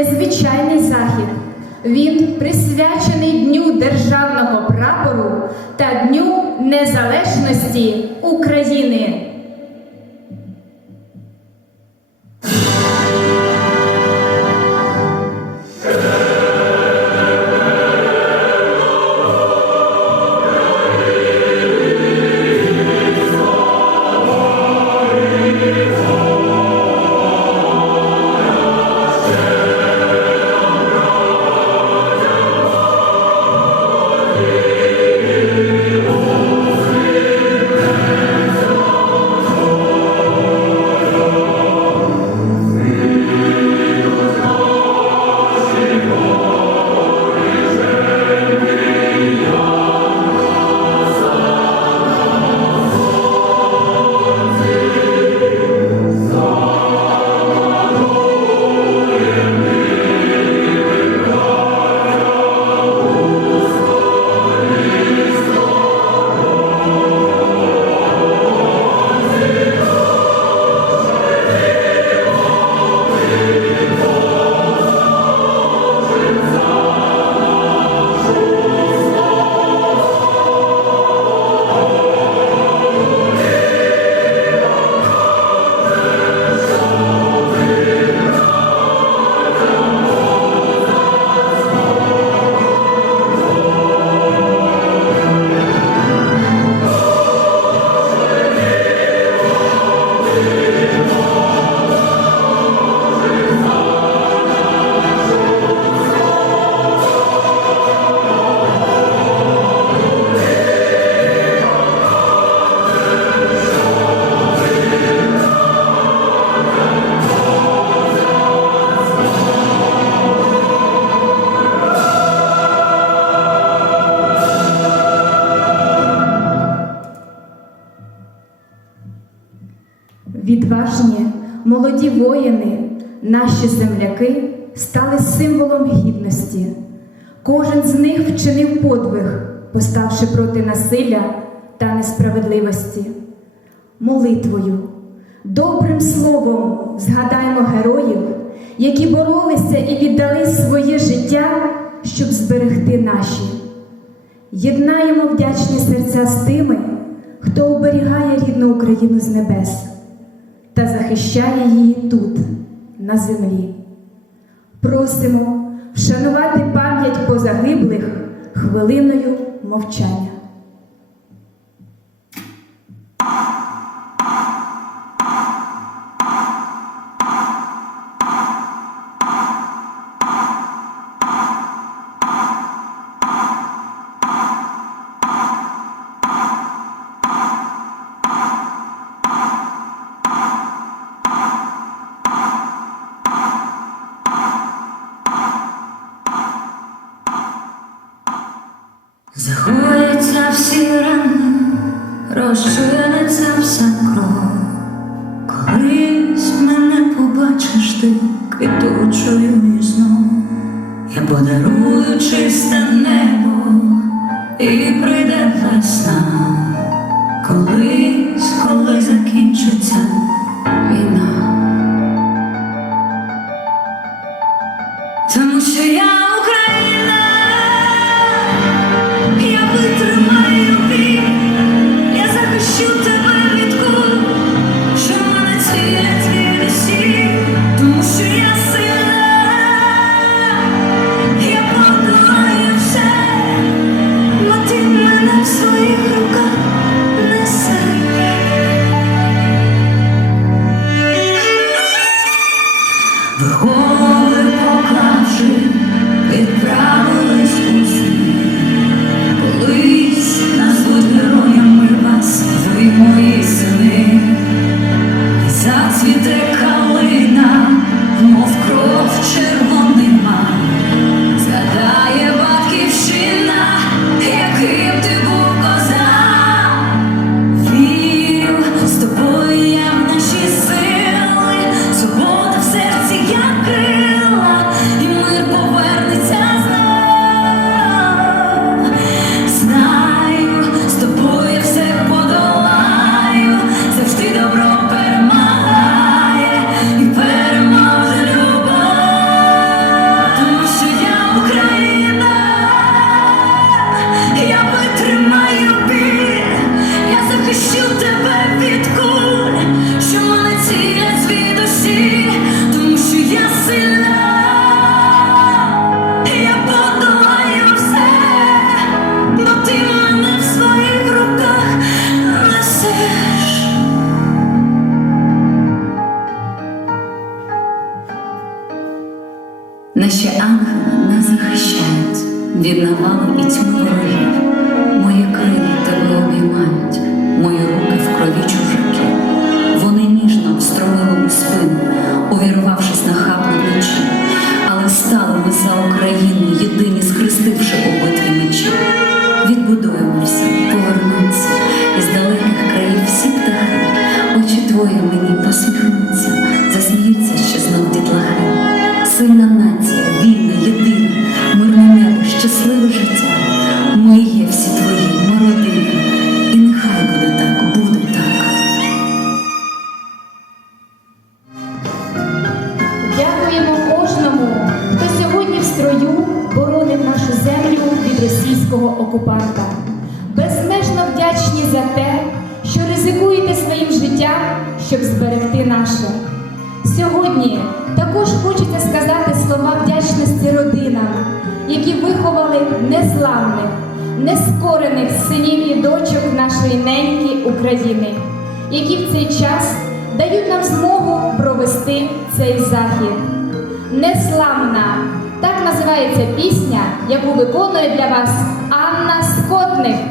Незвичайний захід. Він присвячений Дню Державного прапору та Дню Незалежності України. Земляки стали символом гідності. Кожен з них вчинив подвиг, поставши проти насилля та несправедливості. Молитвою, добрим словом згадаймо героїв, які боролися і віддали своє життя, щоб зберегти наші. Єднаємо вдячні серця з тими, хто оберігає рідну Україну з небес та захищає її тут, на землі. Просимо вшанувати пам'ять позагиблих хвилиною мовчання. І прийде весна. Колись, Коли покажи, відправились у колись нас героями вас ви мої. від навали і тьми ворогів, мої крила тебе обіймають, мої руки в крові чужаки. Вони ніжно встромили у спину, увірвавшись на нахабно вночі, але стали ми за Україну єдині. окупанта. Безмежно вдячні за те, що ризикуєте своїм життям, щоб зберегти наше. Сьогодні також хочете сказати слова вдячності родинам, які виховали незламних, нескорених синів і дочок нашої неньки України, які в цей час дають нам змогу провести цей захід. Незламна так називається пісня, яку виконує для вас. Orne.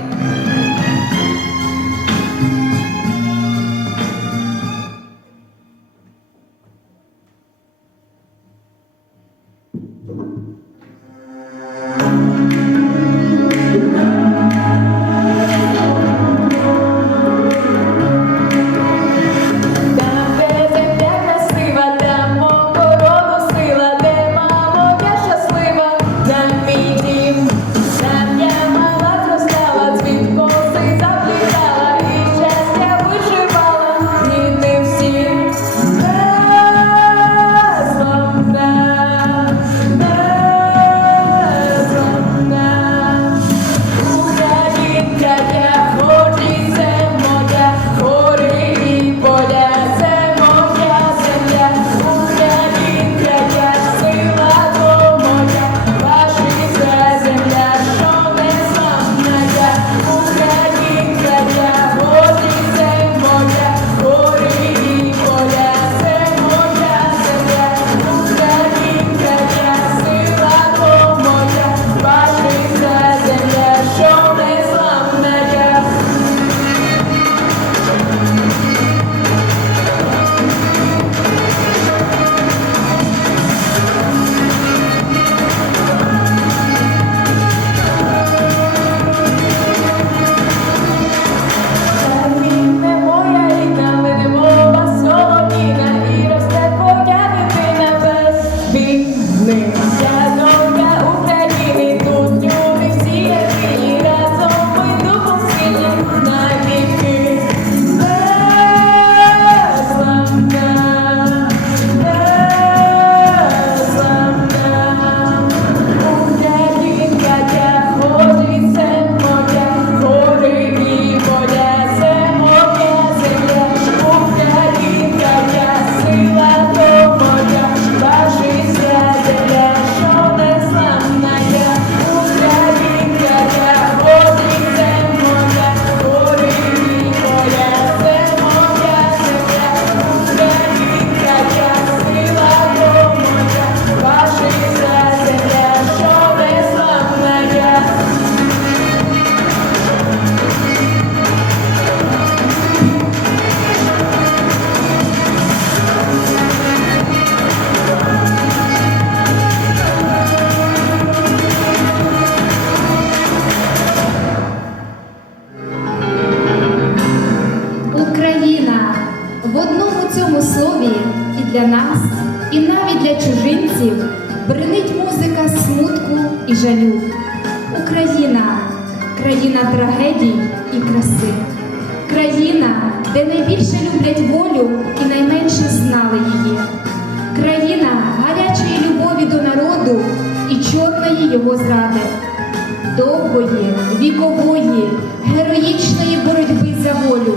вікової, героїчної боротьби за волю.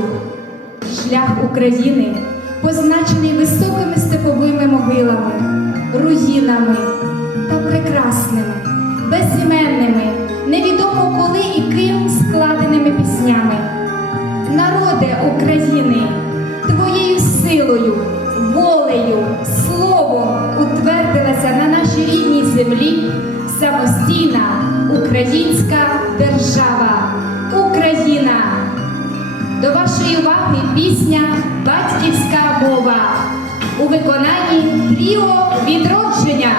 Шлях України позначений високими степовими могилами, руїнами та прекрасними, безіменними, невідомо коли і ким складеними піснями. Народи України твоєю силою, волею, словом утвердилася на нашій рідній землі самостійна українська держава Україна. До вашої уваги пісня Батьківська мова у виконанні Тріо відродження.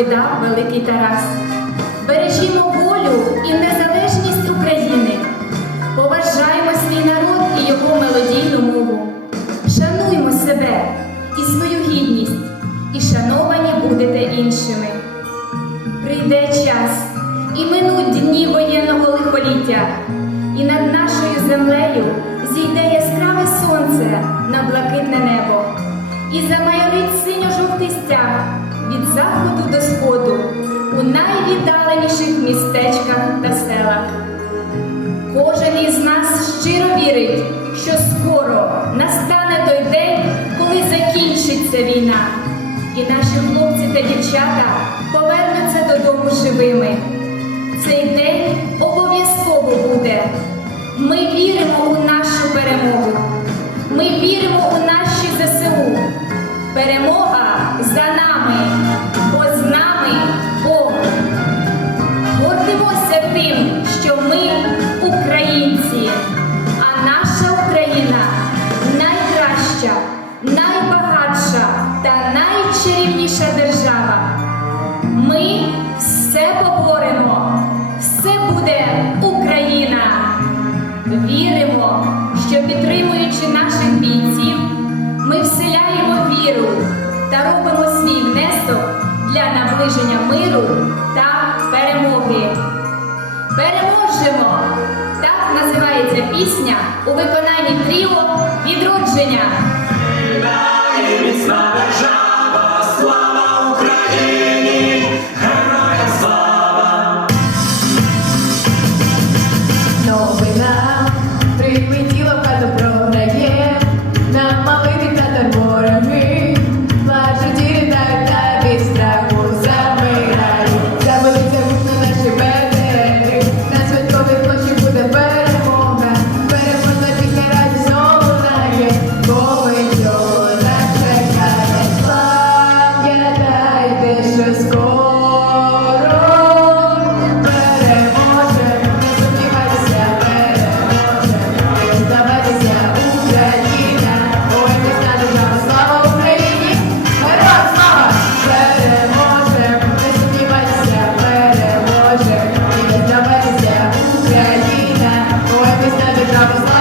розповідав Великий Тарас. Бережімо волю і незалежність України, поважаємо свій народ і його мелодійну мову. Шануймо себе і свою гідність, і шановані будете іншими. Прийде час і минуть дні воєнного лихоліття, і над нашою землею зійде яскраве сонце на блакитне небо. І замайорить синьо-жовтий стяг від заходу до сходу у найвіддаленіших містечках та селах. Кожен із нас щиро вірить, що скоро на наближення миру та перемоги. Переможемо! Так називається пісня у виконанні тріо відродження. Міцна держава! the job is